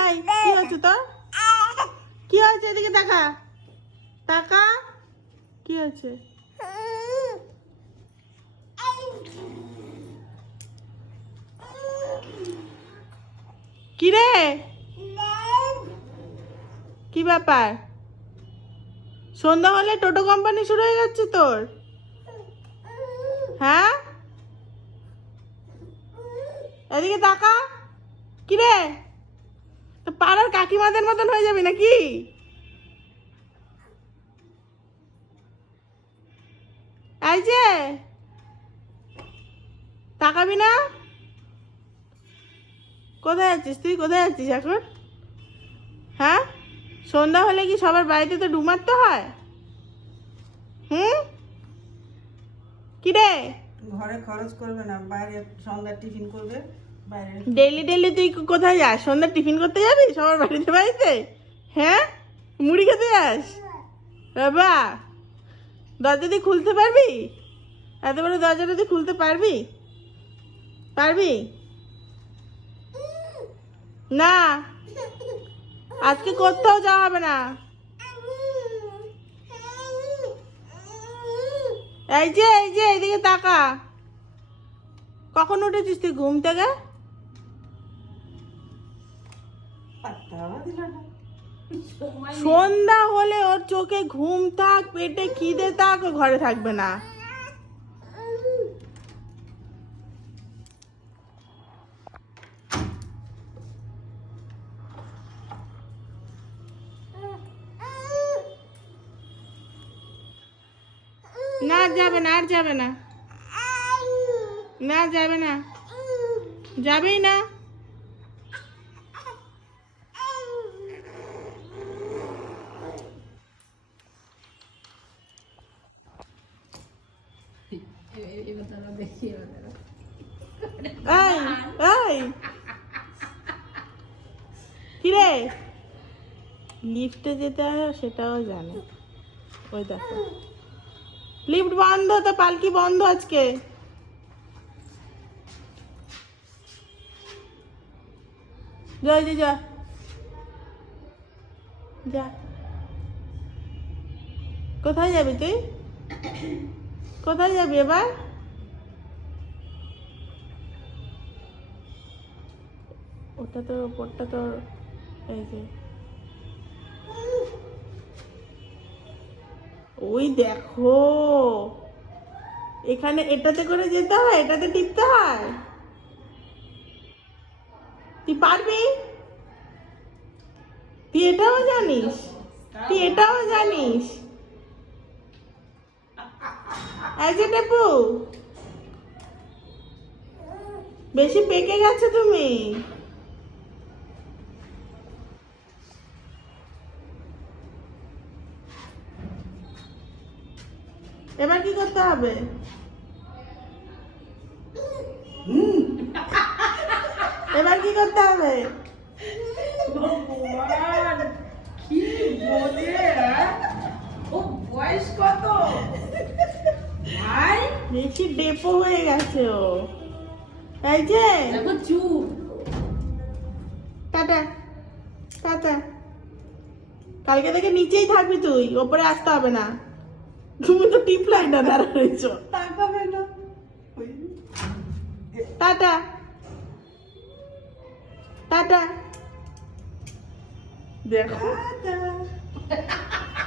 এই কি হচ্ছে তোর? কি হয়েছে? এদিকে তাকা, তাকা। কি হয়েছে? কি রে, কি ব্যাপার? সন্ধ্যা হলে টোটো কোম্পানি শুরু হয়ে যাচ্ছে তোর? হ্যাঁ, এদিকে তাকা। কি রে, তো পাড়ার কাকিমাদের মতন হয়ে যাবি নাকি? এই যে, তাকাবি না? কোথায় যাচ্ছিস তুই? কোথায় যাচ্ছিস এখন? হ্যাঁ, সন্ধ্যা হলে কি সবার বাড়িতে তো ডুব মারতে হয়? হুম, কি রে? ঘরে খরচ করবে না, বাইরে সন্ধ্যার টিফিন করবে বাইরে। ডেলি ডেলি তুই কোথায় যাস? সন্ধ্যা টিফিন করতে যাবি সবার বাড়িতে বাড়িতে? হ্যাঁ, মুড়ি খেতে যাস? বাবা, দরজা দিয়ে খুলতে পারবি? এত বড় দরজাটা তুই খুলতে পারবি? পারবি না? আজকে কোথাও যাওয়া হবে না। এই যে, এই যে, এদিকে তাকা। কখন উঠেছিস তুই ঘুম থেকে? পাত্তাও দিল না। সন্ধ্যা হলে ওর চোখে ঘুম থাক, পেটে খিদে থাক, ও ঘরে থাকবে না। না, যাবে না, আর যাবে না, না যাবে না, যাবেই না। এই, এই, কিরে, লিফটে যেতে হয় সেটাও জানে। ওই দেখো, লিফট বন্ধ, তো পালকি বন্ধ আজকে। যা, যা, যা, যা। কোথায় যাবি তুই? কোথায় যাবি এবার? ওটা তোর, ওপরটা তোর, এই যে, ওই দেখো, এখানে এটাতে করে যেতে হয়, এটাতে টিপতে হয়। তুই পারবি? তুই এটাও জানিস? তুই এটাও জানিস? এই যে টেপু, বেশি পেকে গেছে তুমি। এবার কি করতে হবে? এবার কি করতে হবে? ভগবান, কি বোঝে? ও বয়স কত ভাই? বেশি ডেপো হয়ে গেছে ও। এই যে, দেখো চুপ। Tata, tata. কালকে থেকে নিচেই থাকবি তুই, ওপরে আসতে হবে না। তুমি তো টিপ লাইন না দাঁড়া রয়েছ। তাকাবে না। Tata, tata. দেখো, টাটা।